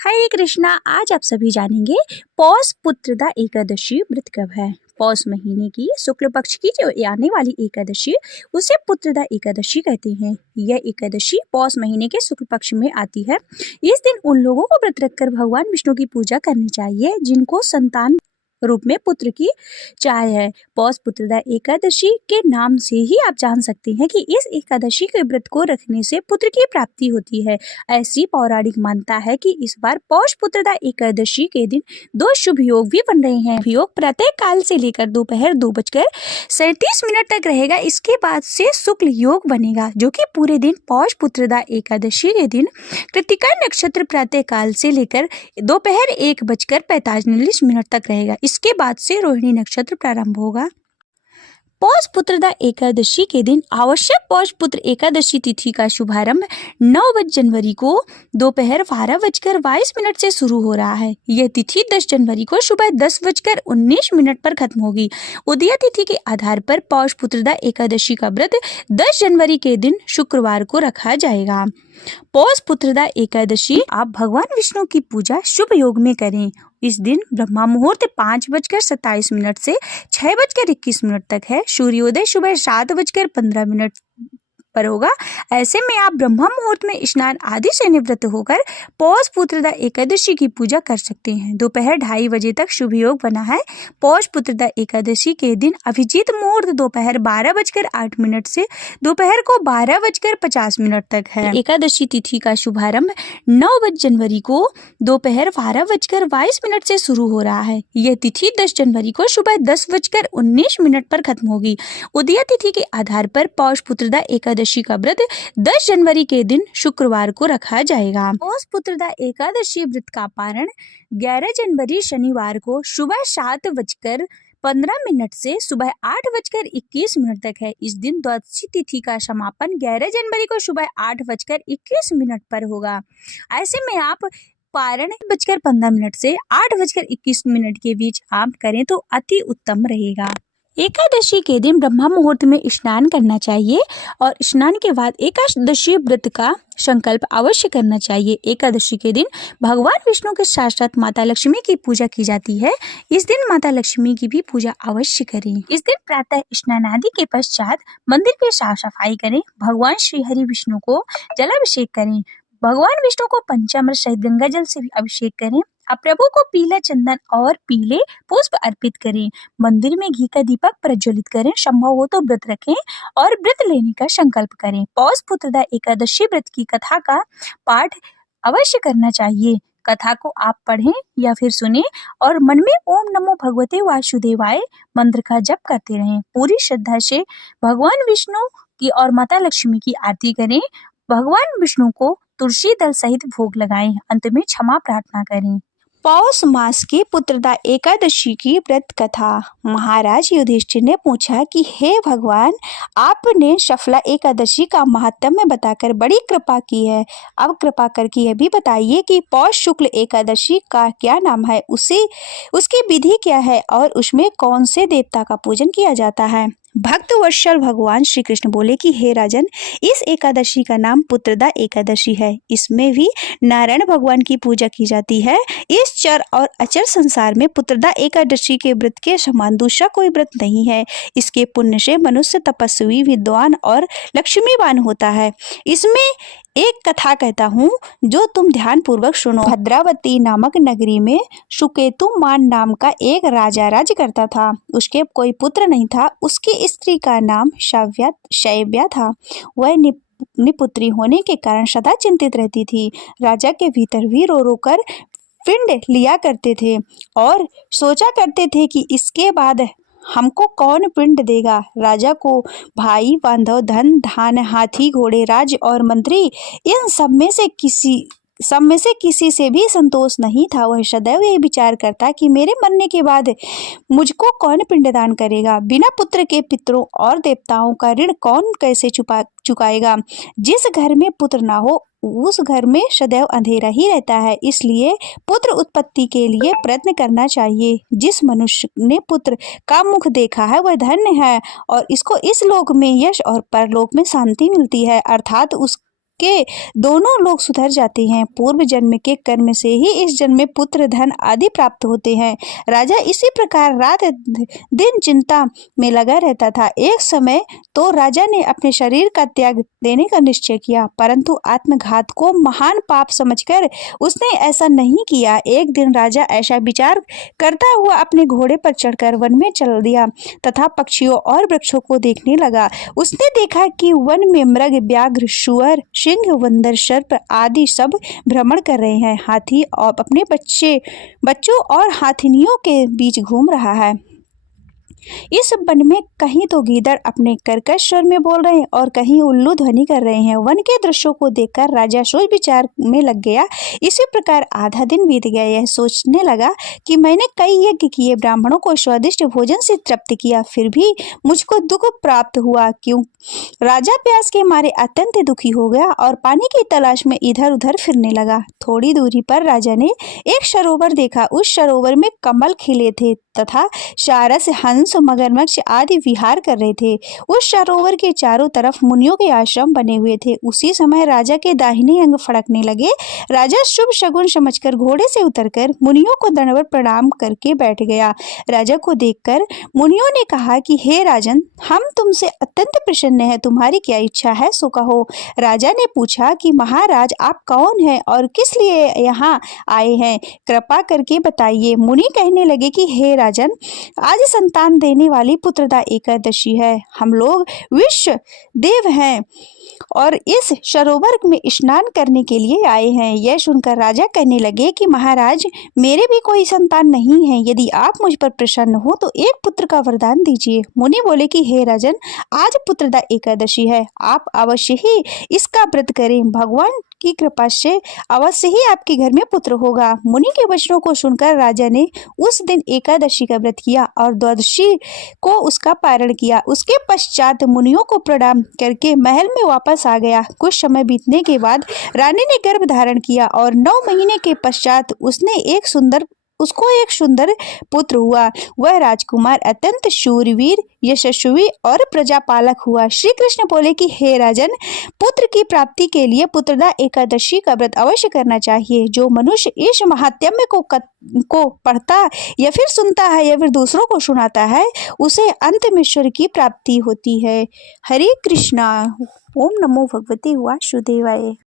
हरे कृष्णा। आज आप सभी जानेंगे पौष पुत्रदा एकादशी व्रत कब है। पौष महीने की शुक्ल पक्ष की जो आने वाली एकादशी उसे पुत्रदा एकादशी कहते हैं। यह एकादशी पौष महीने के शुक्ल पक्ष में आती है। इस दिन उन लोगों को व्रत रखकर भगवान विष्णु की पूजा करनी चाहिए जिनको संतान रूप में पुत्र की चाह है। पौष पुत्रदा एकादशी के नाम से ही आप जान सकते हैं कि इस एकादशी के व्रत को रखने से पुत्र की प्राप्ति होती है। ऐसी पौराणिक मान्यता है कि इस बार पौष पुत्रदा एकादशी के दिन दो शुभ योग भी बन रहे हैं। योग प्रातः काल से लेकर दोपहर 2:37 तक रहेगा। इसके बाद से शुक्ल योग बनेगा जो कि पूरे दिन पौष पुत्रदा एकादशी के दिन कृतिका नक्षत्र प्रातः काल से लेकर दोपहर 1:45 तक रहेगा। इसके बाद से रोहिणी नक्षत्र प्रारंभ होगा। पौष पुत्रदा एकादशी के दिन आवश्यक पौष पुत्र एकादशी तिथि का शुभारंभ 9 जनवरी को दोपहर 12:22 से शुरू हो रहा है। यह तिथि 10 जनवरी को सुबह 10:19 पर खत्म होगी। उदय तिथि के आधार पर पौष पुत्रदा एकादशी का व्रत 10 जनवरी के दिन शुक्रवार को रखा जाएगा। पौष पुत्रदा एकादशी आप भगवान विष्णु की पूजा शुभ योग में करें। इस दिन ब्रह्मा मुहूर्त 5:27 से 6:21 तक है। सूर्योदय सुबह 7:15 पर होगा। ऐसे में आप ब्रह्मा मुहूर्त में स्नान आदि से निवृत्त होकर पौष पुत्रदा एकादशी की पूजा कर सकते हैं। दोपहर 2:30 बजे तक शुभ योग बना है। पौष पुत्रदा एकादशी के दिन अभिजीत मुहूर्त दोपहर 12:08 से दोपहर को 12:50 तक है। एकादशी तिथि का शुभारंभ 9 जनवरी को दोपहर 12:22 से शुरू हो रहा है। यह तिथि 10 जनवरी को सुबह 10:19 पर खत्म होगी। उदय तिथि के आधार पर पौष पुत्रदा एकादशी का व्रत 10 जनवरी के दिन शुक्रवार को रखा जाएगा। पौष पुत्रदा एकादशी व्रत का पारण 11 जनवरी शनिवार को सुबह 7:15 से सुबह 8:21 तक है। इस दिन द्वादशी तिथि का समापन 11 जनवरी को सुबह 8:21 पर होगा। ऐसे में आप पारण 8:15 से 8:21 के बीच आप करें तो अति उत्तम रहेगा। एकादशी के दिन ब्रह्मा मुहूर्त में स्नान करना चाहिए और स्नान के बाद एकादशी व्रत का संकल्प अवश्य करना चाहिए। एकादशी के दिन भगवान विष्णु के साथ साथ माता लक्ष्मी की पूजा की जाती है। इस दिन माता लक्ष्मी की भी पूजा अवश्य करें। इस दिन प्रातः स्नान आदि के पश्चात मंदिर की साफ सफाई करें। भगवान श्री हरि विष्णु को जलाभिषेक करें। भगवान विष्णु को पंचामृत सहित गंगा जल से भी अभिषेक करें। अब प्रभु को पीला चंदन और पीले पुष्प अर्पित करें। मंदिर में घी का दीपक प्रज्वलित करें। संभव हो तो व्रत रखें और व्रत लेने का संकल्प करें। पौष पुत्रदा एकादशी व्रत की कथा का पाठ अवश्य करना चाहिए। कथा को आप पढ़ें या फिर सुने और मन में ओम नमो भगवते वासुदेवाय मंत्र का जप करते रहें। पूरी श्रद्धा से भगवान विष्णु की और माता लक्ष्मी की आरती करें। भगवान विष्णु को तुलसी दल सहित भोग लगाएं। अंत में क्षमा प्रार्थना करें। पौष मास की पुत्रदा एकादशी की व्रत कथा। महाराज युधिष्ठिर ने पूछा कि हे भगवान, आपने सफला एकादशी का महात्म्य बताकर बड़ी कृपा की है। अब कृपा करके यह भी बताइए कि पौष शुक्ल एकादशी का क्या नाम है, उसकी विधि क्या है और उसमें कौन से देवता का पूजन किया जाता है। भक्त वत्सल भगवान श्री कृष्ण बोले कि हे राजन, इस एकादशी का नाम पुत्रदा एकादशी है। इसमें भी नारायण भगवान की पूजा की जाती है। इस चर और अचर संसार में पुत्रदा एकादशी के व्रत के समान दूसरा कोई व्रत नहीं है। इसके पुण्य से मनुष्य तपस्वी, विद्वान और लक्ष्मीवान होता है। इसमें एक कथा कहता हूँ जो तुम ध्यान पूर्वक सुनो। भद्रावती नामक नगरी में सुकेतु मान नाम का एक राजा राज्य करता था। उसके कोई पुत्र नहीं था। उसकी स्त्री का नाम शैव्या था। वह निपुत्री होने के कारण सदा चिंतित रहती थी। राजा के भीतर भी रो रो कर पिंड लिया करते थे और सोचा करते थे कि इसके बाद हमको कौन पिंड देगा। राजा को भाई, बांधव, धन धान, हाथी, घोड़े, राज और मंत्री, इन सब में से किसी से भी संतोष नहीं था। वह सदैव यही विचार करता कि मेरे मरने के बाद मुझको कौन पिंडदान करेगा। बिना पुत्र के पितरों और देवताओं का ऋण कौन कैसे चुकाएगा। जिस घर में पुत्र ना हो उस घर में सदैव अंधेरा ही रहता है। इसलिए पुत्र उत्पत्ति के लिए प्रयत्न करना चाहिए। जिस मनुष्य ने पुत्र का मुख देखा है वह धन्य है और इसको इस लोक में यश और परलोक में शांति मिलती है। अर्थात के दोनों लोग सुधर जाते हैं। पूर्व जन्म के कर्म से ही इस जन्म में पुत्र, धन आदि प्राप्त होते हैं। राजा इसी प्रकार रात दिन चिंता में लगा रहता था। एक समय तो राजा ने अपने शरीर का त्याग देने का निश्चय किया, परंतु आत्मघात को महान पाप समझकर उसने ऐसा नहीं किया। एक दिन राजा ऐसा विचार करता हुआ अपने घोड़े पर चढ़कर वन में चल दिया तथा पक्षियों और वृक्षों को देखने लगा। उसने देखा कि वन में मृग, व्याघ्र, शुअर, सिंह, बंदर, सर्प आदि सब भ्रमण कर रहे हैं। हाथी और अपने बच्चों और हाथिनियों के बीच घूम रहा है। इस वन में कहीं तो गीदड़ अपने कर्कश स्वर में बोल रहे हैं और कहीं उल्लू ध्वनि कर रहे हैं। वन के दृश्यों को देखकर राजा सोच विचार में लग गया। इसी प्रकार आधा दिन बीत गया। यह सोचने लगा कि मैंने कई यज्ञ किए, ब्राह्मणों को स्वादिष्ट भोजन से तृप्त किया, फिर भी मुझको दुख प्राप्त हुआ। क्यों? राजा प्यास के मारे अत्यंत दुखी हो गया और पानी की तलाश में इधर उधर फिरने लगा। थोड़ी दूरी पर राजा ने एक सरोवर देखा। उस सरोवर में कमल खिले थे तथा सारस, हंस, मगरमच्छ आदि विहार कर रहे थे। उस सरोवर के चारों तरफ मुनियों के आश्रम बने हुए थे। उसी समय राजा के दाहिने अंग फड़कने लगे। राजा शुभ शगुन समझकर घोड़े से उतरकर मुनियों को दंडवत प्रणाम करके बैठ गया। राजा को देखकर मुनियों ने कहा कि हे राजन, हम तुमसे अत्यंत प्रसन्न हैं, तुम्हारी क्या इच्छा है सो कहो। राजा ने पूछा कि महाराज, आप कौन हैं और किस लिए यहाँ आए हैं, कृपा करके बताइए। मुनि कहने लगे कि हे राजन, आज संतान देने वाली पुत्रदा एकादशी है। हम लोग विश्व देव हैं और इस सरोवर में स्नान करने के लिए आए हैं। यह सुनकर राजा कहने लगे कि महाराज, मेरे भी कोई संतान नहीं है। यदि आप मुझ पर प्रसन्न हो तो एक पुत्र का वरदान दीजिए। मुनि बोले कि हे राजन, आज पुत्रदा एकादशी है, आप अवश्य ही इसका व्रत करें। भगवान की कृपा से अवश्य ही आपके घर में पुत्र होगा। मुनि के वचनों को सुनकर राजा ने उस दिन एकादशी का व्रत किया और द्वादशी को उसका पारण किया। उसके पश्चात मुनियों को प्रणाम करके महल में वापस आ गया। कुछ समय बीतने के बाद रानी ने गर्भ धारण किया और 9 महीने के पश्चात उसको एक सुंदर पुत्र हुआ। वह राजकुमार अत्यंत शूरवीर, यशस्वी और प्रजापालक हुआ। श्री कृष्ण बोले कि हे राजन, पुत्र की प्राप्ति के लिए पुत्रदा एकादशी का व्रत अवश्य करना चाहिए। जो मनुष्य इस महात्म्य को पढ़ता या फिर सुनता है या फिर दूसरों को सुनाता है, उसे अंत में ईश्वर की प्राप्ति होती है। हरे कृष्णा। ओम नमो भगवते वासुदेवाय।